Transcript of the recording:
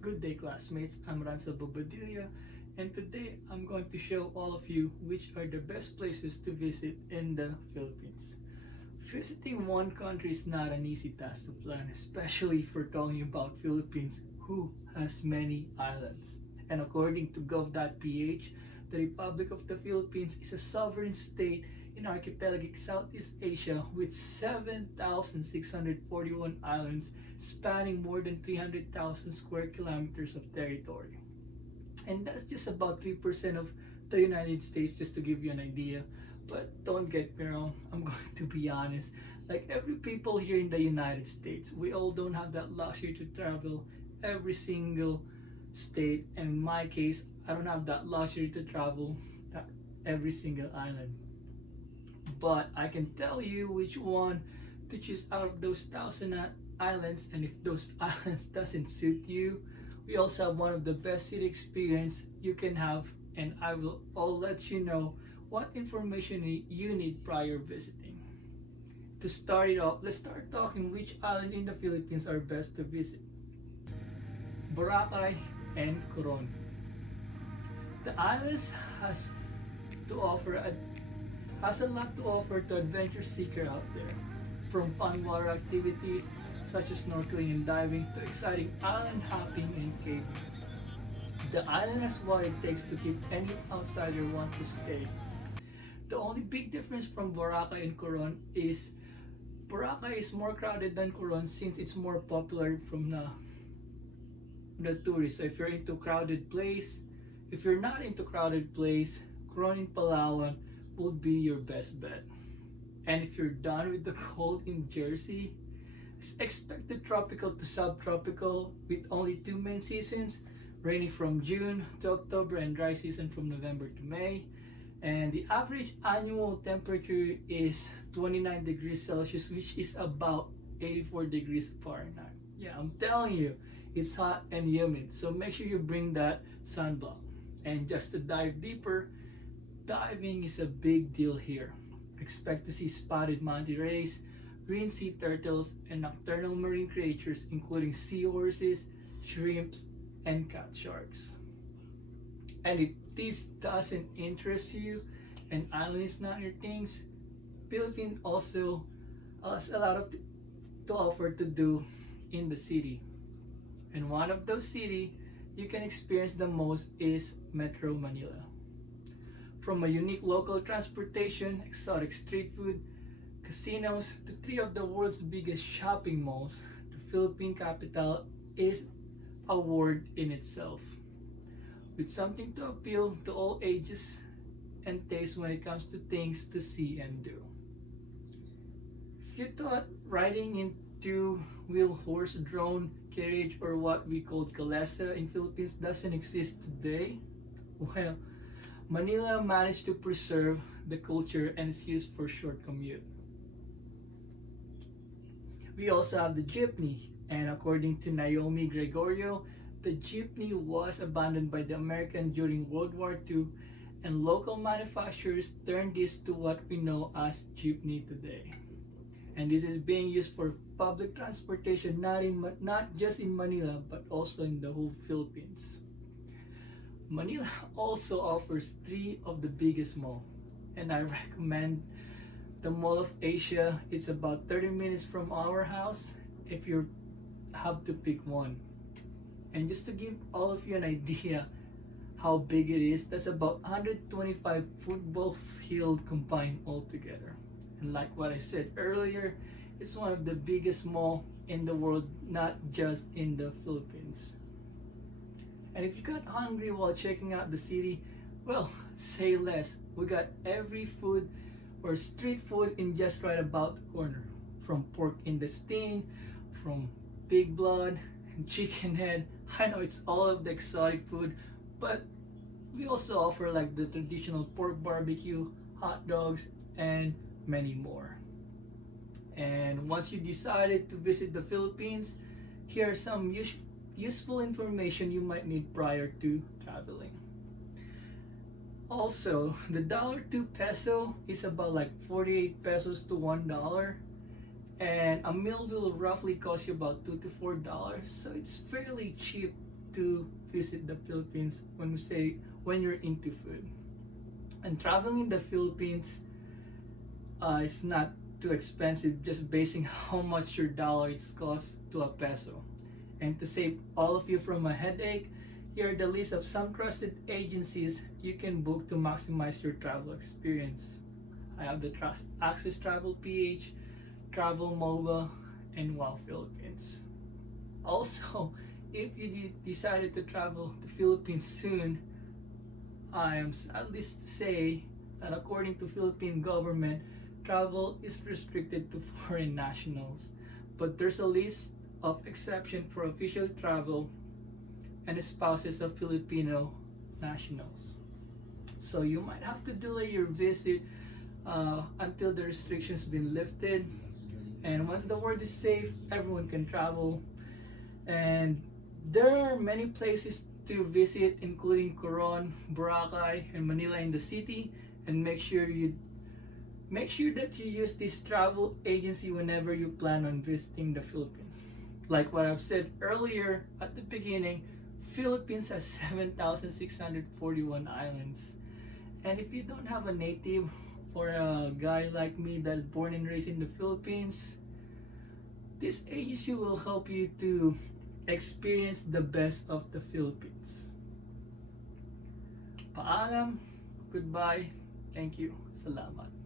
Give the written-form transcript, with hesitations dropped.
Good day, classmates. I'm Ransel Bobadilla, and today I'm going to show all of you which are the best places to visit in the Philippines. Visiting one country is not an easy task to plan, especially if we're talking about Philippines, who has many islands. And according to gov.ph, the Republic of the Philippines is a sovereign state in archipelagic Southeast Asia with 7,641 islands spanning more than 300,000 square kilometers of territory. And that's just about 3% of the United States, just to give you an idea. But don't get me wrong, I'm going to be honest. Like every people here in the United States, we all don't have that luxury to travel every single state. And in my case, I don't have that luxury to travel every single island. But I can tell you which one to choose out of those thousand islands, and if those islands doesn't suit you, we also have one of the best city experience you can have, and I will all let you know what information you need prior visiting. To start it off, let's start talking which island in the Philippines are best to visit. Boracay and Coron. The islands has a lot to offer to adventure seeker out there, from fun water activities such as snorkeling and diving to exciting island hopping and caving. The island has what it takes to keep any outsider want to stay. The only big difference from Boracay and Coron is Boracay is more crowded than Coron since it's more popular from the tourists. So if you're into crowded place, if you're not into crowded place, Coron in Palawan would be your best bet. And if you're done with the cold in Jersey, expect the tropical to subtropical with only two main seasons, rainy from June to October and dry season from November to May. And the average annual temperature is 29 degrees Celsius, which is about 84 degrees Fahrenheit. Yeah, I'm telling you, it's hot and humid, so make sure you bring that sunblock. And just to dive deeper, diving is a big deal here. Expect to see spotted manta rays, green sea turtles, and nocturnal marine creatures including seahorses, shrimps, and cat sharks. And if this doesn't interest you and island is not your things, Philippines also has a lot to offer to do in the city. And one of those cities you can experience the most is Metro Manila. From a unique local transportation, exotic street food, casinos, to three of the world's biggest shopping malls, the Philippine capital is a word in itself, with something to appeal to all ages and tastes when it comes to things to see and do. If you thought riding in two-wheel horse drawn carriage, or what we call kalesa in Philippines, doesn't exist today, well, Manila managed to preserve the culture and it's used for short commute. We also have the jeepney, and according to Naomi Gregorio, the jeepney was abandoned by the Americans during World War II, and local manufacturers turned this to what we know as jeepney today. And this is being used for public transportation not just in Manila but also in the whole Philippines. Manila also offers three of the biggest malls, and I recommend the Mall of Asia. It's about 30 minutes from our house if you have to pick one. And just to give all of you an idea how big it is, that's about 125 football field combined altogether. And like what I said earlier, it's one of the biggest malls in the world, not just in the Philippines. And if you got hungry while checking out the city, well, say less. We got every food or street food in just right about the corner. From pork intestine, from pig blood, and chicken head. I know it's all of the exotic food, but we also offer like the traditional pork barbecue, hot dogs, and many more. And once you decided to visit the Philippines, here are some useful information you might need prior to traveling. Also, the dollar to peso is about like 48 pesos to $1, and a meal will roughly cost you about $2 to $4, so it's fairly cheap to visit the Philippines when you're into food. And traveling in the Philippines is not too expensive, just basing how much your dollar is cost to a peso. And to save all of you from a headache, here are the list of some trusted agencies you can book to maximize your travel experience. I have the Trust Access Travel PH, Travel Mobile, and Wow Philippines. Also, if you decided to travel to Philippines soon, I am sadly to say that according to Philippine government, travel is restricted to foreign nationals. But there's a list of exception for official travel and spouses of Filipino nationals. So you might have to delay your visit until the restrictions been lifted. And once the world is safe, everyone can travel. And there are many places to visit, including Coron, Boracay, and Manila in the city. And make sure that you use this travel agency whenever you plan on visiting the Philippines. Like what I've said earlier at the beginning, Philippines has 7,641 islands. And if you don't have a native or a guy like me that's born and raised in the Philippines, this agency will help you to experience the best of the Philippines. Paalam, goodbye, thank you, salamat.